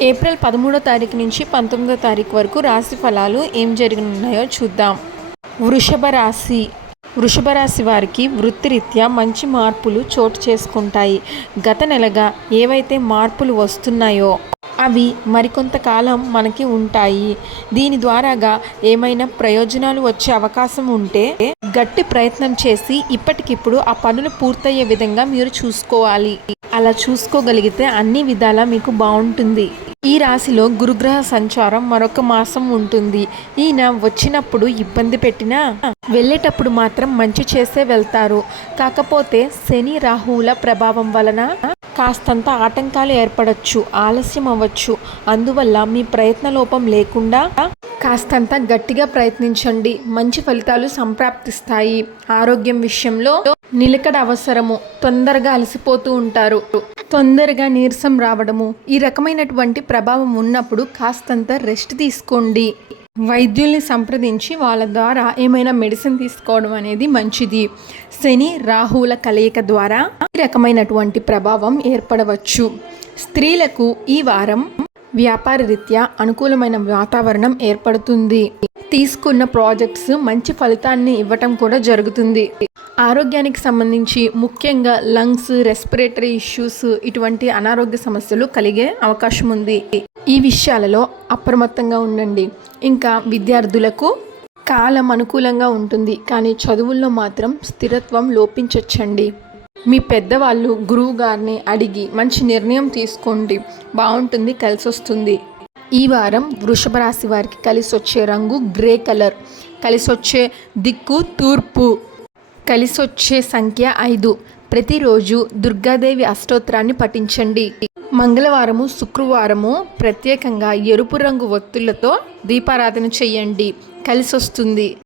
April పదమూడో తారీఖు నుంచి పంతొమ్మిదో తారీఖు వరకు రాశి ఫలాలు ఏం జరగనున్నాయో చూద్దాం. వృషభ రాశి. వృషభ రాశి వారికి వృత్తిరీత్యా మంచి మార్పులు చోటు చేసుకుంటాయి. గత నెలగా ఏవైతే మార్పులు వస్తున్నాయో అవి మరికొంతకాలం మనకి ఉంటాయి. దీని ద్వారాగా ఏమైనా ప్రయోజనాలు వచ్చే అవకాశం ఉంటే గట్టి ప్రయత్నం చేసి ఇప్పటికిప్పుడు ఆ పనులు పూర్తయ్యే విధంగా మీరు చూసుకోవాలి. అలా చూసుకోగలిగితే అన్ని విధాలా మీకు బాగుంటుంది. ఈ రాశిలో గురుగ్రహ సంచారం మరొక మాసం ఉంటుంది. ఈయన వచ్చినప్పుడు ఇబ్బంది పెట్టినా వెళ్ళేటప్పుడు మాత్రం మంచి చేసే వెళ్తారు. కాకపోతే శని రాహువుల ప్రభావం వలన కాస్తంత ఆటంకాలు ఏర్పడచ్చు ఆలస్యం అవ్వచ్చు. అందువల్ల మీ ప్రయత్న లోపం లేకుండా కాస్తంత గట్టిగా ప్రయత్నించండి. మంచి ఫలితాలు సంప్రాప్తిస్తాయి. ఆరోగ్యం విషయంలో నిలకడ అవసరము తొందరగా అలసిపోతూ ఉంటారు. తొందరగా నీరసం రావడము ఈ రకమైనటువంటి ప్రభావం ఉన్నప్పుడు కాస్తంత రెస్ట్ తీసుకోండి. వైద్యుల్ని సంప్రదించి వాళ్ళ ద్వారా ఏమైనా మెడిసిన్ తీసుకోవడం అనేది మంచిది. శని రాహువుల కలయిక ద్వారా ఈ రకమైనటువంటి ప్రభావం ఏర్పడవచ్చు. స్త్రీలకు ఈ వారం వ్యాపార రీత్యా అనుకూలమైన వాతావరణం ఏర్పడుతుంది. తీసుకున్న ప్రాజెక్ట్స్ మంచి ఫలితాన్ని ఇవ్వటం కూడా జరుగుతుంది. ఆరోగ్యానికి సంబంధించి ముఖ్యంగా లంగ్స్ రెస్పిరేటరీ ఇష్యూస్ ఇటువంటి అనారోగ్య సమస్యలు కలిగే అవకాశం ఉంది. ఈ విషయాలలో అప్రమత్తంగా ఉండండి. ఇంకా విద్యార్థులకు కాలం అనుకూలంగా ఉంటుంది. కానీ చదువుల్లో మాత్రం స్థిరత్వం లోపించచ్చండి. మీ పెద్దవాళ్ళు గురువు గారిని అడిగి మంచి నిర్ణయం తీసుకోండి. బాగుంటుంది కలిసి వస్తుంది ఈ వారం వృషభ రాశి వారికి కలిసి వచ్చే రంగు గ్రే కలర్. కలిసి వచ్చే దిక్కు తూర్పు. కలిసొచ్చే సంఖ్య ఐదు. ప్రతిరోజు దుర్గాదేవి అష్టోత్తరాన్ని పఠించండి. మంగళవారము శుక్రవారము ప్రత్యేకంగా ఎరుపు రంగు ఒత్తులతో దీపారాధన చేయండి. కలిసొస్తుంది.